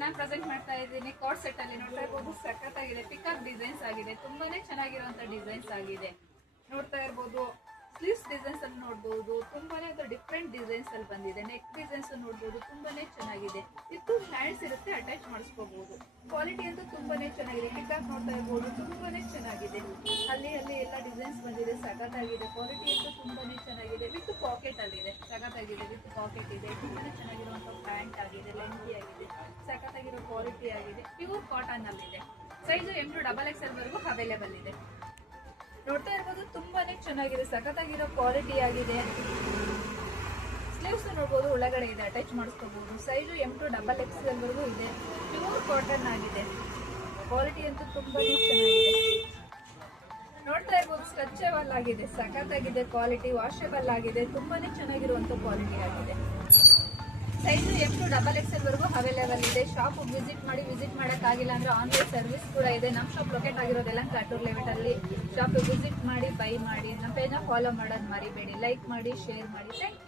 ನಾನು ಪ್ರೆಸೆಂಟ್ ಮಾಡ್ತಾ ಇದ್ದೀನಿ ಕೋಟ್ ಸೆಟ್ ಅಲ್ಲಿ ನೋಡ್ತಾ ಇರ್ಬೋದು ಸಖತ್ತಾಗಿದೆ ಪಿಕಾಕ್ ಡಿಸೈನ್ಸ್ ಆಗಿದೆ ತುಂಬಾನೇ ಚೆನ್ನಾಗಿರುವಂತ ಡಿಸೈನ್ಸ್ ಆಗಿದೆ ನೋಡ್ತಾ ಇರ್ಬೋದು ಸ್ಲೀವ್ಸ್ ಡಿಸೈನ್ಸ್ ಅಲ್ಲಿ ನೋಡಬಹುದು ತುಂಬಾನೇ ಒಂದು ಡಿಫ್ರೆಂಟ್ ಡಿಸೈನ್ಸ್ ಅಲ್ಲಿ ಬಂದಿದೆ ನೆಕ್ ಡಿಸೈನ್ಸ್ ನೋಡಬಹುದು ತುಂಬಾನೇ ಚೆನ್ನಾಗಿದೆ ಇದು ಹ್ಯಾಂಡ್ಸ್ ಇರುತ್ತೆ ಅಟ್ಯಾಚ್ ಮಾಡಿಸ್ಕೋಬಹುದು ಕ್ವಾಲಿಟಿ ಅಂತೂ ತುಂಬಾನೇ ಚೆನ್ನಾಗಿದೆ ಪಿಕಾಕ್ ನೋಡ್ತಾ ಇರ್ಬೋದು ತುಂಬಾನೇ ಚೆನ್ನಾಗಿದೆ ಅಲ್ಲಿ ಎಲ್ಲ ಡಿಸೈನ್ಸ್ ಬಂದಿದೆ ಸಖತ್ತಾಗಿದೆ ಕ್ವಾಲಿಟಿ ಅಂತೂ ತುಂಬಾನೇ ಚೆನ್ನಾಗಿದೆ ವಿತ್ ಪಾಕೆಟ್ ಅಲ್ಲಿ ಇದೆ ಸಖತ್ತಾಗಿದೆ ವಿತ್ ಪಾಕೆಟ್ ಇದೆ ತುಂಬಾನೇ ಚೆನ್ನಾಗಿರುವಂತ ಪ್ಯಾಂಟ್ ಆಗಿದೆ ಲೆಂತಿ ಆಗಿದೆ ಸಖತ್ತಾಗಿರೋ ಕ್ವಾಲಿಟಿ ಆಗಿದೆ ಪ್ಯೂರ್ ಕಾಟನ್ ಅಲ್ಲಿ ಇದೆ ಸೈಜ್ M to XXL ವರೆಗೂ ಅವೈಲೇಬಲ್ ಇದೆ ನೋಡ್ತಾ ಇರ್ಬೋದು ತುಂಬಾನೇ ಚೆನ್ನಾಗಿದೆ ಸಖತ್ತಾಗಿರೋ ಕ್ವಾಲಿಟಿ ಆಗಿದೆ ಸ್ಲೀವ್ಸ್ ನೋಡ್ಬೋದು ಒಳಗಡೆ ಇದೆ ಅಟ್ಯಾಚ್ ಮಾಡಿಸ್ಕೋಬಹುದು ಸೈಜು M to XXL ವರೆಗೂ ಇದೆ ಪ್ಯೂರ್ ಕಾಟನ್ ಆಗಿದೆ ಕ್ವಾಲಿಟಿ ಅಂತೂ ತುಂಬಾನೇ ಚೆನ್ನಾಗಿದೆ ನೋಡ್ತಾ ಇರ್ಬೋದು ಸ್ಟ್ರೆಚಬಲ್ ಆಗಿದೆ ಸಖತ್ತಾಗಿದೆ ಕ್ವಾಲಿಟಿ ವಾಷಬಲ್ ಆಗಿದೆ ತುಂಬಾನೇ ಚೆನ್ನಾಗಿರುವಂತ ಕ್ವಾಲಿಟಿ ಆಗಿದೆ ಸೈಜು M to XXL ವರೆಗೂ ಅವೈಲೇಬಲ್ ಇದೆ ಶಾಪ್ ವಿಸಿಟ್ ಮಾಡಿ ವಿಸಿಟ್ ಮಾಡೋಕ್ಕಾಗಿಲ್ಲ ಅಂದ್ರೆ ಆನ್ಲೈನ್ ಸರ್ವಿಸ್ ಕೂಡ ಇದೆ ನಮ್ಮ ಶಾಪ್ ಲೊಕೇಟ್ ಆಗಿರೋದೆಲ್ಲ ಕಾಟೂರ್ ಲೆವೆಟ್ ಅಲ್ಲಿ ಶಾಪ್ ವಿಸಿಟ್ ಮಾಡಿ ಬೈ ಮಾಡಿ ನಮ್ಮ ಪೇಜ್ನ ಫಾಲೋ ಮಾಡೋದು ಮರಿಬೇಡಿ ಲೈಕ್ ಮಾಡಿ ಶೇರ್ ಮಾಡಿ ಥ್ಯಾಂಕ್ ಯು